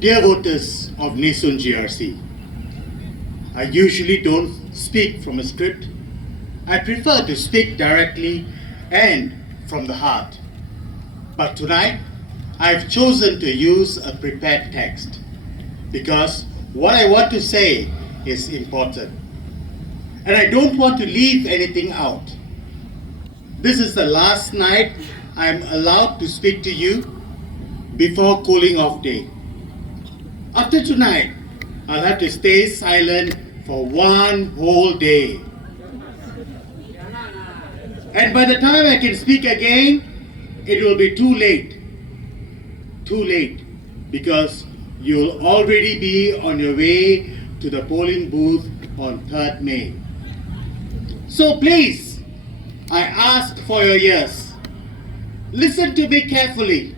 Dear voters of Nee Soon GRC, I usually don't speak from a script. I prefer to speak directly and from the heart. But tonight, I've chosen to use a prepared text because what I want to say is important. And I don't want to leave anything out. This is the last night I'm allowed to speak to you before cooling off day. After tonight, I'll have to stay silent for one whole day. And by the time I can speak again, it will be too late. Too late, because you'll already be on your way to the polling booth on 3rd May. So please, I ask for your ears. Listen to me carefully.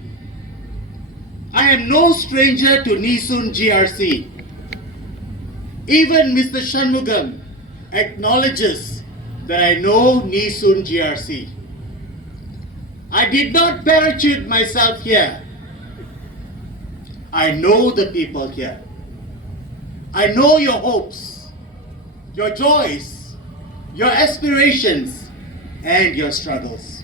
I am no stranger to Nee Soon GRC. Even Mr. Shanmugam acknowledges that I know Nee Soon GRC. I did not parachute myself here. I know the people here. I know your hopes, your joys, your aspirations, and your struggles.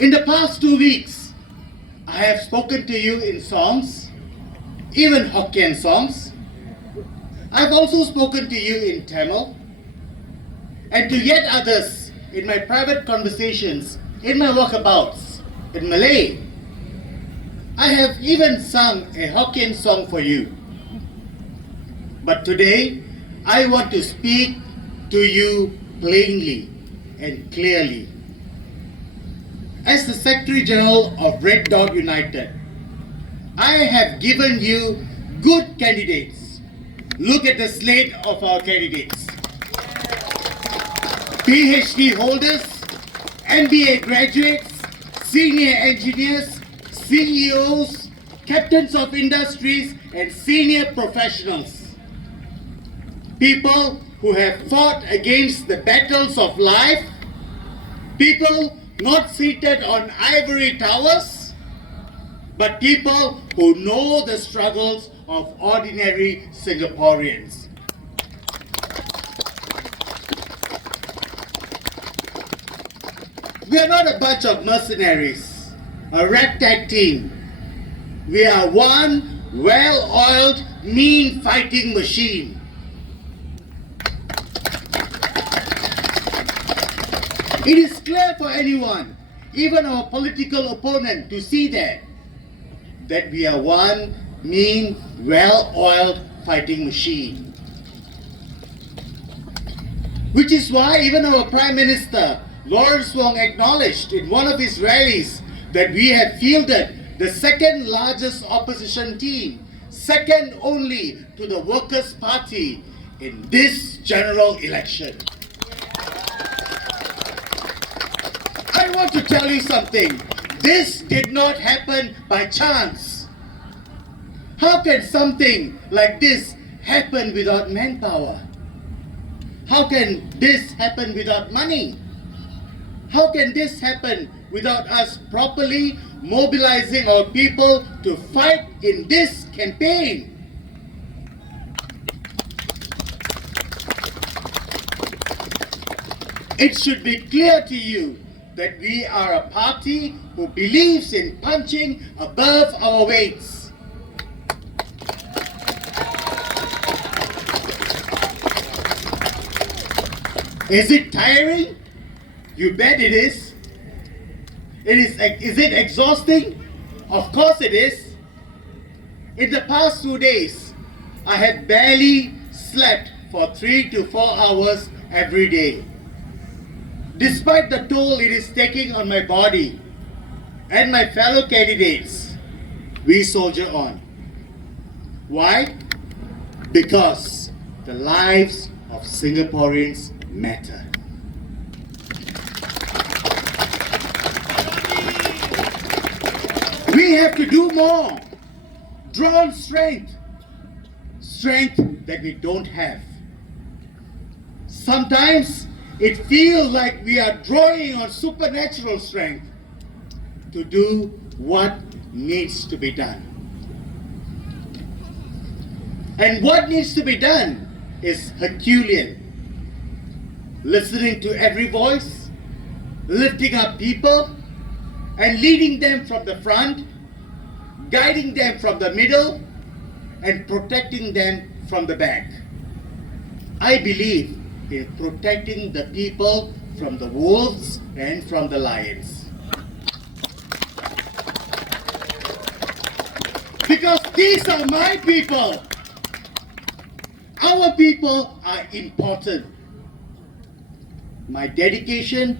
In the past 2 weeks, I have spoken to you in songs, even Hokkien songs. I've also spoken to you in Tamil, and to yet others in my private conversations, in my walkabouts, in Malay. I have even sung a Hokkien song for you. But today, I want to speak to you plainly and clearly. As the Secretary General of Red Dot United, I have given you good candidates. Look at the slate of our candidates. PhD holders, MBA graduates, senior engineers, CEOs, captains of industries, and senior professionals. People who have fought against the battles of life, people not seated on ivory towers, but people who know the struggles of ordinary Singaporeans. We are not a bunch of mercenaries, a ragtag team. We are one well-oiled, mean fighting machine. It is clear for anyone, even our political opponent, to see that we are one mean, well-oiled fighting machine. Which is why even our Prime Minister, Lawrence Wong, acknowledged in one of his rallies that we have fielded the second largest opposition team, second only to the Workers' Party in this general election. I want to tell you something. This did not happen by chance. How can something like this happen without manpower? How can this happen without money? How can this happen without us properly mobilizing our people to fight in this campaign? It should be clear to you that we are a party who believes in punching above our weights. Is it tiring? You bet it is. Is it exhausting? Of course it is. In the past 2 days, I have barely slept for 3 to 4 hours every day. Despite the toll it is taking on my body and my fellow candidates, we soldier on. Why? Because the lives of Singaporeans matter. We have to do more. Draw on strength that we don't have. Sometimes it feels like we are drawing on supernatural strength to do what needs to be done. And what needs to be done is Herculean. Listening to every voice, lifting up people, and leading them from the front, guiding them from the middle, and protecting them from the back. I believe in protecting the people from the wolves and from the lions. Because these are my people. Our people are important. My dedication,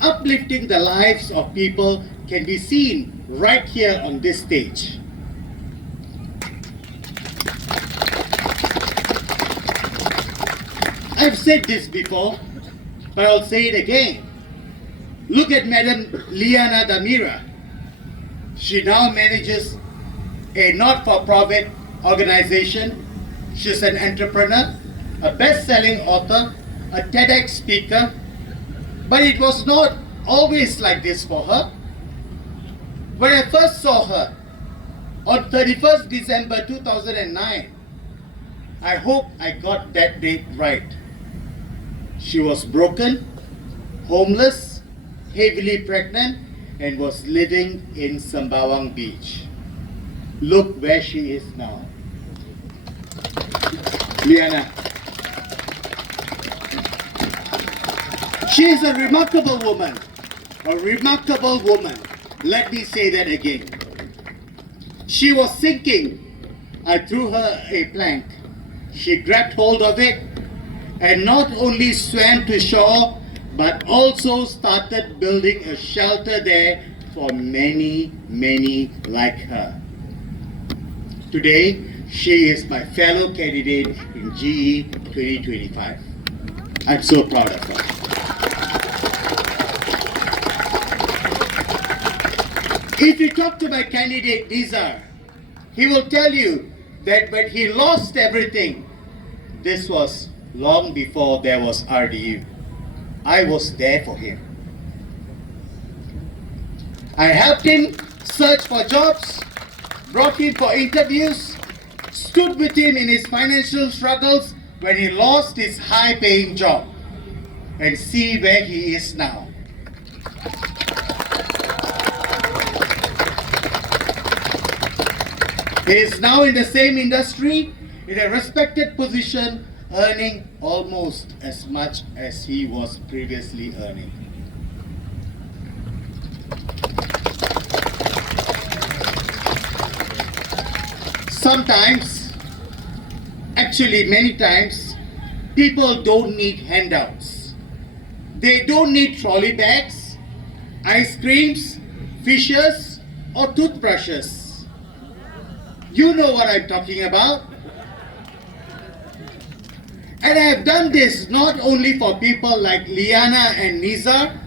uplifting the lives of people, can be seen right here on this stage. I've said this before, but I'll say it again. Look at Madam Liana Damira. She now manages a not-for-profit organization. She's an entrepreneur, a best-selling author, a TEDx speaker. But it was not always like this for her. When I first saw her on 31st December 2009, I hope I got that date right. She was broken, homeless, heavily pregnant, and was living in Sembawang Beach. Look where she is now. Liana. She is a remarkable woman. A remarkable woman. Let me say that again. She was sinking. I threw her a plank. She grabbed hold of it and not only swam to shore, but also started building a shelter there for many, many like her. Today, she is my fellow candidate in GE2025. I'm so proud of her. If you talk to my candidate Nizar, he will tell you that when he lost everything, this was long before there was RDU. I was there for him. I helped him search for jobs, brought him for interviews, stood with him in his financial struggles when he lost his high-paying job, and see where he is now. He is now in the same industry, in a respected position, earning almost as much as he was previously earning. Sometimes, actually many times, people don't need handouts. They don't need trolley bags, ice creams, fishes, or toothbrushes. You know what I'm talking about. And I have done this not only for people like Liana and Nizar.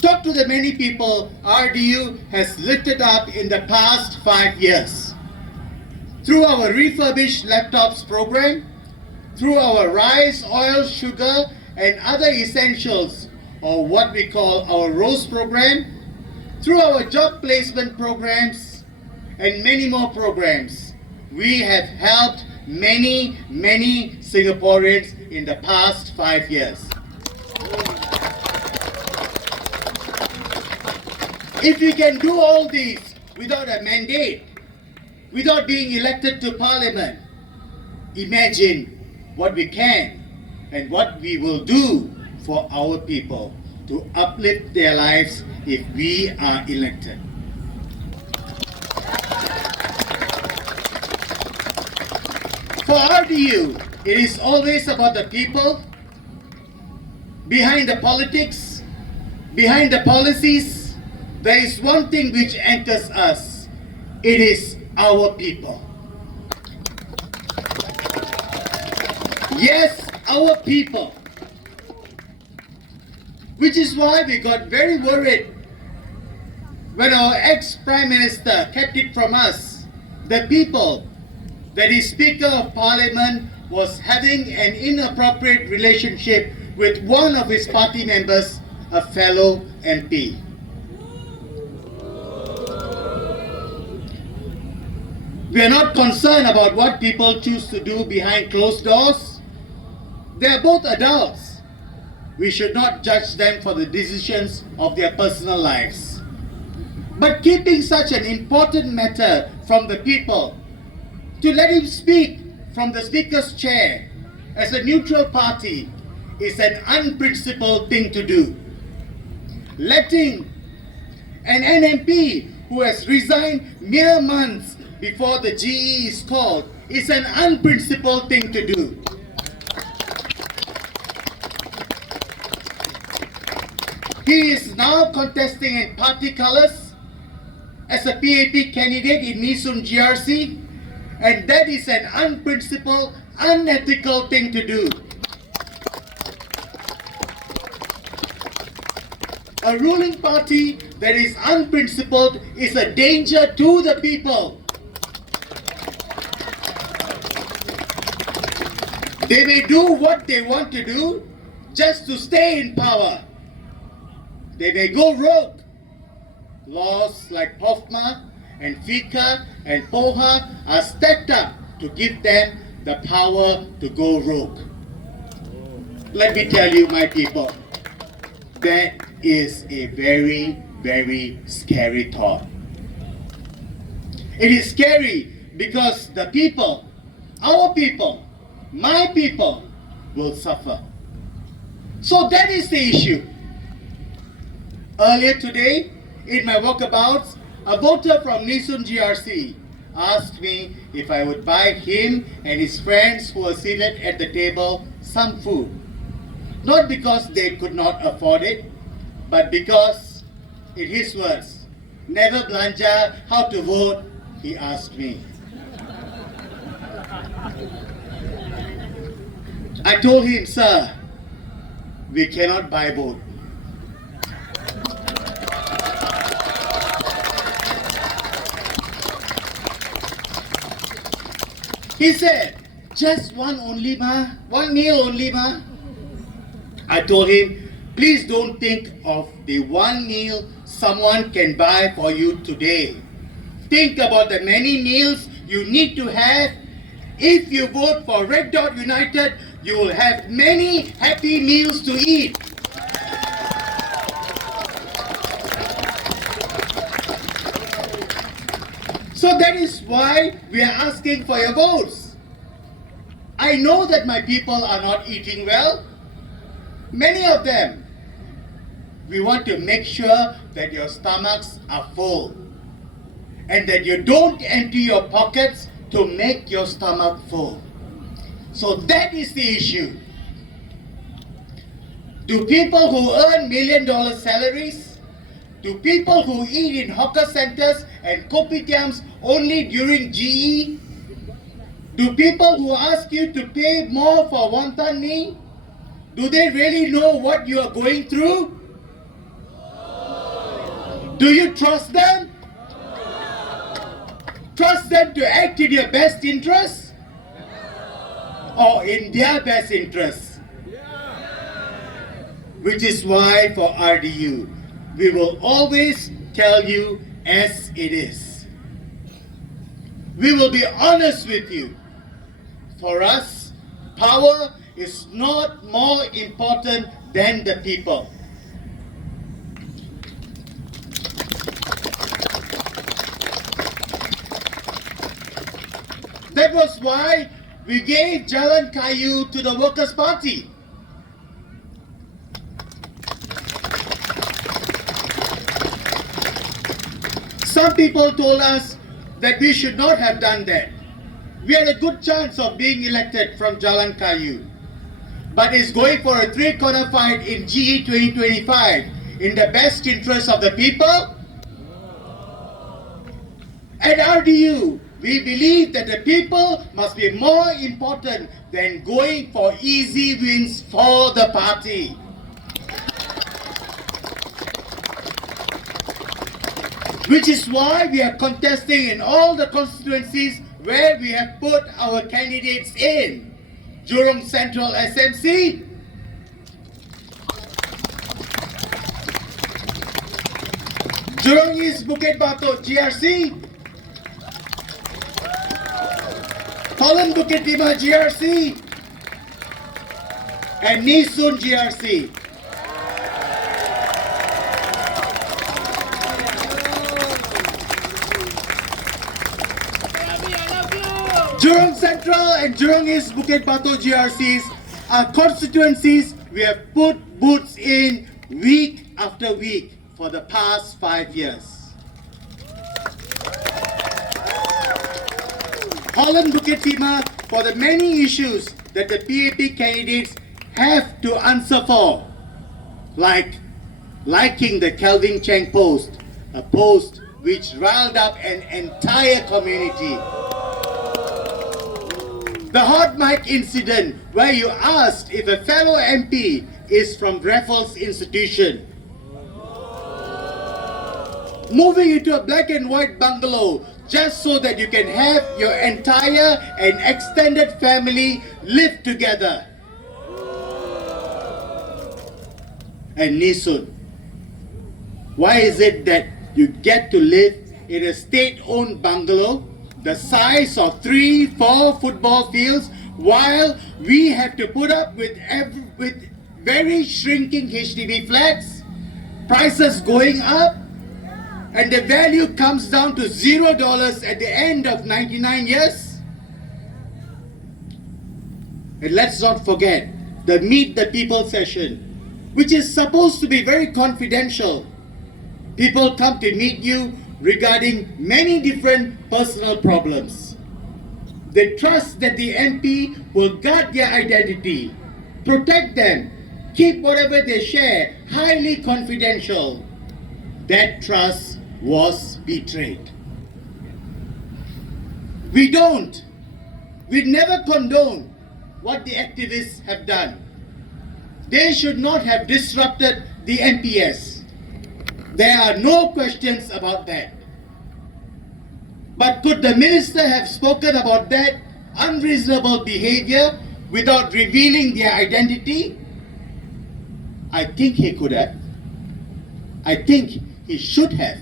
Talk to the many people RDU has lifted up in the past 5 years. Through our refurbished laptops program, through our rice, oil, sugar, and other essentials, or what we call our ROSE program, through our job placement programs, and many more programs, we have helped many, many Singaporeans in the past 5 years. If we can do all these without a mandate, without being elected to Parliament, imagine what we can and what we will do for our people to uplift their lives if we are elected. For RDU, it is always about the people, behind the politics, behind the policies. There is one thing which anchors us. It is our people. Yes, our people. Which is why we got very worried when our ex-Prime Minister kept it from us, the people, that his Speaker of Parliament was having an inappropriate relationship with one of his party members, a fellow MP. We are not concerned about what people choose to do behind closed doors. They are both adults. We should not judge them for the decisions of their personal lives. But keeping such an important matter from the people, to let him speak from the speaker's chair as a neutral party, is an unprincipled thing to do. Letting an NMP who has resigned mere months before the GE is called is an unprincipled thing to do. He is now contesting in party colours as a PAP candidate in Nee Soon GRC, and that is an unprincipled, unethical thing to do. A ruling party that is unprincipled is a danger to the people. They may do what they want to do just to stay in power. They may go rogue. Laws like POFMA and FICA and POHA are stacked up to give them the power to go rogue. Let me tell you, my people, that is a very, very scary thought. It is scary because the people, our people, my people, will suffer. So that is the issue. Earlier today, in my walkabouts, a voter from Nee Soon GRC asked me if I would buy him and his friends who were seated at the table some food. Not because they could not afford it, but because, in his words, never belanja, how to vote, he asked me. I told him, sir, we cannot buy vote. He said, just one only ma, one meal only ma. I told him, please don't think of the one meal someone can buy for you today. Think about the many meals you need to have. If you vote for Red Dot United, you will have many happy meals to eat. So that is why we are asking for your votes. I know that my people are not eating well. Many of them. We want to make sure that your stomachs are full and that you don't empty your pockets to make your stomach full. So that is the issue. Do people who earn million-dollar salaries, do people who eat in hawker centers and kopitiams only during GE, do people who ask you to pay more for wonton mee, do they really know what you are going through? Do you trust them? Trust them to act in your best interest or in their best interest? Which is why for RDU, we will always tell you as it is. We will be honest with you. For us, power is not more important than the people. That was why we gave Jalan Kayu to the Workers' Party. Some people told us that we should not have done that. We had a good chance of being elected from Jalan Kayu. But is going for a three-corner fight in GE2025 in the best interest of the people? At RDU, we believe that the people must be more important than going for easy wins for the party. Which is why we are contesting in all the constituencies where we have put our candidates in. Jurong Central SMC, Jurong East Bukit Batok GRC, Holland Bukit Timah GRC, and Nee Soon GRC. Jurong Central and Jurong East Bukit Batok GRCs are constituencies we have put boots in week after week for the past 5 years. Holland Bukit Timah for the many issues that the PAP candidates have to answer for, like liking the Kelvin Cheng post, a post which riled up an entire community. The hot mic incident where you asked if a fellow MP is from Raffles Institution. Moving into a black and white bungalow just so that you can have your entire and extended family live together. And Nee Soon, why is it that you get to live in a state-owned bungalow the size of 3-4 football fields, while we have to put up with very shrinking HDB flats, prices going up, and the value comes down to $0 at the end of 99 years? And let's not forget the Meet the People session, which is supposed to be very confidential. People come to meet you regarding many different personal problems. They trust that the MP will guard their identity, protect them, keep whatever they share highly confidential. That trust was betrayed. We never condone what the activists have done. They should not have disrupted the MPS. There are no questions about that. But could the minister have spoken about that unreasonable behavior without revealing their identity? I think he could have. I think he should have.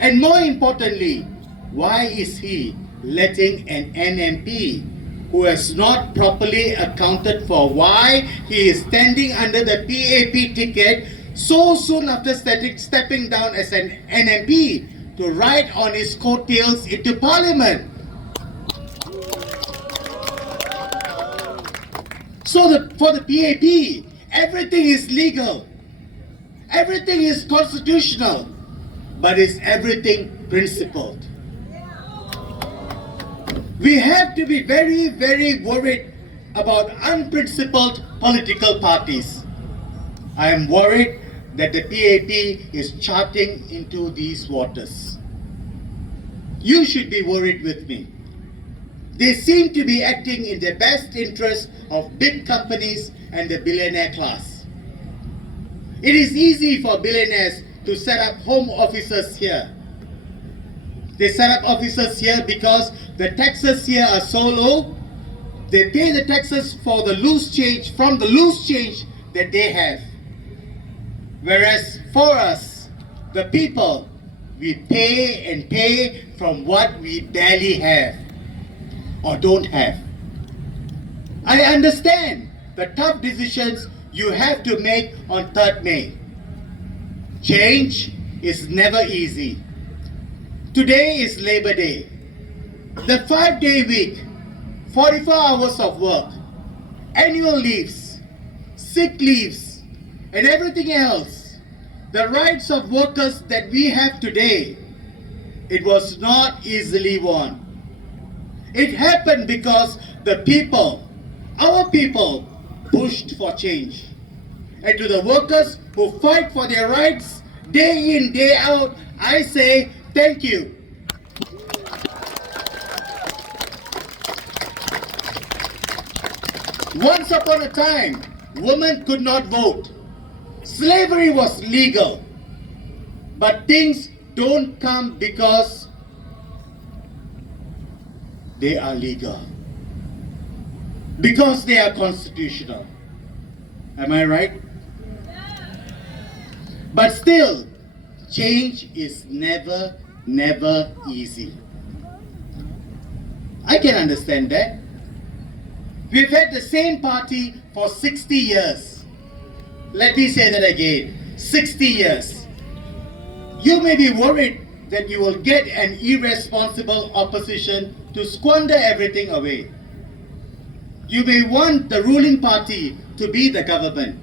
And more importantly, why is he letting an NMP who has not properly accounted for why he is standing under the PAP ticket so soon after stepping down as an NMP to ride on his coattails into Parliament? So for the PAP, everything is legal, everything is constitutional, but is everything principled? We have to be very, very worried about unprincipled political parties. I am worried that the PAP is charting into these waters. You should be worried with me. They seem to be acting in the best interest of big companies and the billionaire class. It is easy for billionaires to set up home offices here. They set up offices here because the taxes here are so low. They pay the taxes for the loose change, from the loose change that they have. Whereas for us, the people, we pay and pay from what we barely have or don't have. I understand the tough decisions you have to make on 3rd May. Change is never easy. Today is Labor Day. The 5-day week, 44 hours of work, annual leaves, sick leaves, and everything else, the rights of workers that we have today, it was not easily won. It happened because the people, our people, pushed for change. And to the workers who fight for their rights day in, day out, I say thank you. Once upon a time, women could not vote. Slavery was legal. But things don't come because they are legal. Because they are constitutional. Am I right? But still, change is never, never easy. I can understand that. We've had the same party for 60 years. Let me say that again, 60 years. You may be worried that you will get an irresponsible opposition to squander everything away. You may want the ruling party to be the government,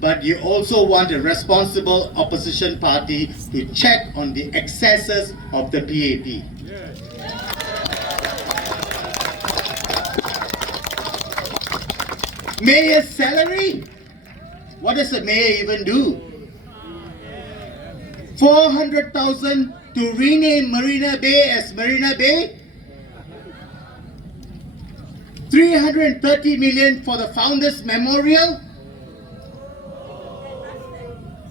but you also want a responsible opposition party to check on the excesses of the PAP. Mayor's salary? What does a mayor even do? 400,000 to rename Marina Bay as Marina Bay? 330 million for the Founders Memorial?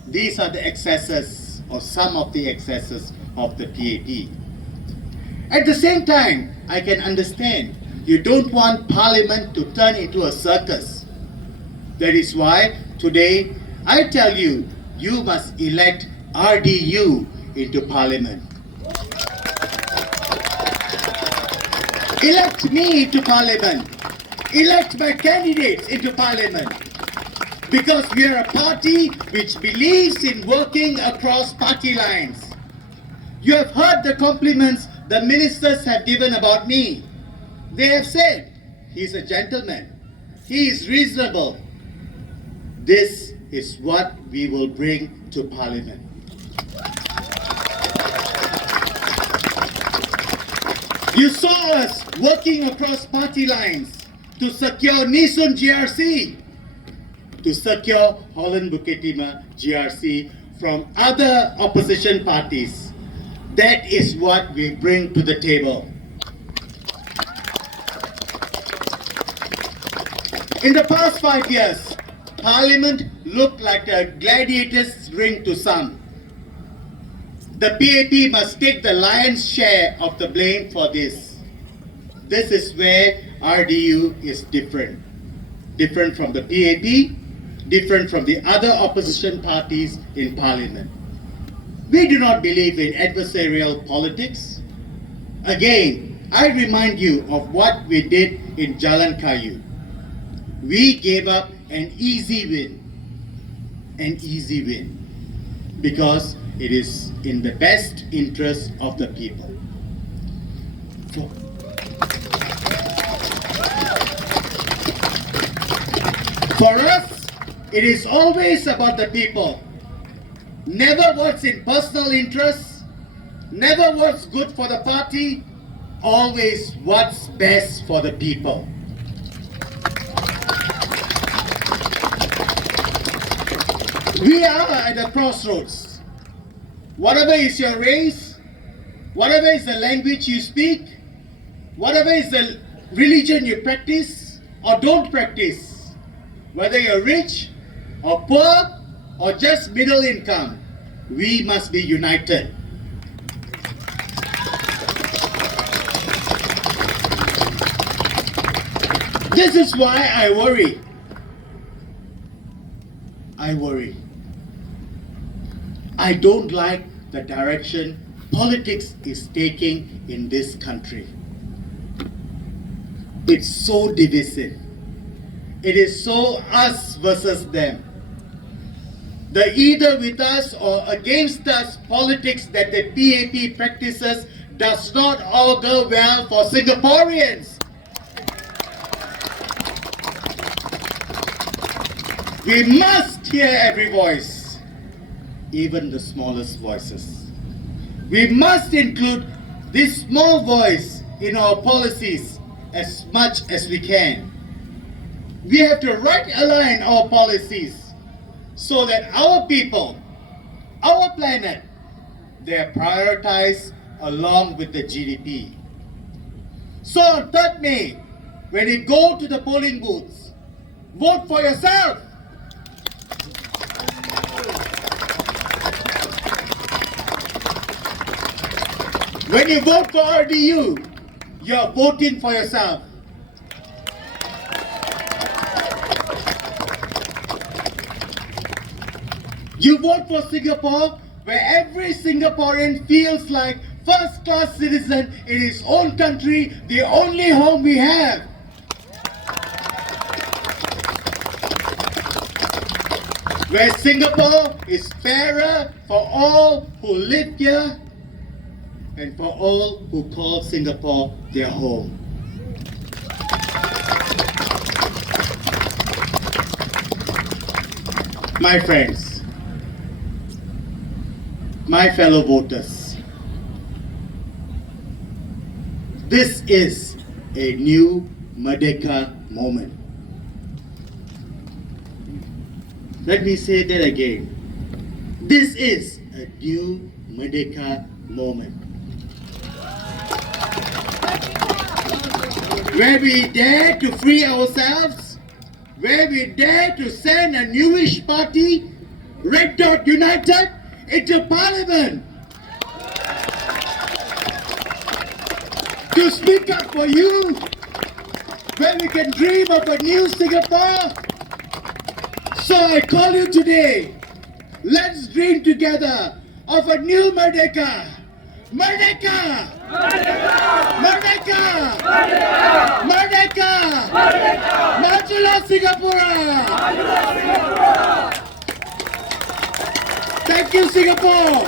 These are the excesses, or some of the excesses of the PAP. At the same time, I can understand you don't want Parliament to turn into a circus. That is why today I tell you, you must elect RDU into Parliament. Elect me into Parliament. Elect my candidates into Parliament. Because we are a party which believes in working across party lines. You have heard the compliments the ministers have given about me. They have said, he's a gentleman, he is reasonable. This is what we will bring to Parliament. You saw us working across party lines to secure Nee Soon GRC, to secure Holland Bukit Timah GRC from other opposition parties. That is what we bring to the table. In the past 5 years, Parliament looked like a gladiator's ring to some. The PAP must take the lion's share of the blame for this. This is where RDU is different. Different from the PAP, different from the other opposition parties in Parliament. We do not believe in adversarial politics. Again, I remind you of what we did in Jalan Kayu. We gave up an easy win, because it is in the best interest of the people. For us, it is always about the people. Never what's in personal interest, never what's good for the party, always what's best for the people. We are at a crossroads. Whatever is your race, whatever is the language you speak, whatever is the religion you practice or don't practice, whether you're rich or poor or just middle income, we must be united. This is why I worry. I don't like the direction politics is taking in this country. It's so divisive. It is so us versus them. The either with us or against us politics that the PAP practices does not augur well for Singaporeans. We must hear every voice, even the smallest voices. We must include this small voice in our policies as much as we can. We have to right align our policies so that our people, our planet, they are prioritized along with the GDP. So on 3rd May, when you go to the polling booths, vote for yourself. When you vote for RDU, you're voting for yourself. You vote for Singapore, where every Singaporean feels like first-class citizen in his own country, the only home we have. Where Singapore is fairer for all who live here and for all who call Singapore their home. My friends, my fellow voters, this is a new Merdeka moment. Let me say that again. This is a new Merdeka moment. Where we dare to free ourselves, where we dare to send a newish party, Red Dot United, into Parliament. To speak up for you, where we can dream of a new Singapore. So I call you today, let's dream together of a new Merdeka. Merdeka! Merdeka! Merdeka! Merdeka! Majulah Singapura! Thank you, Singapore!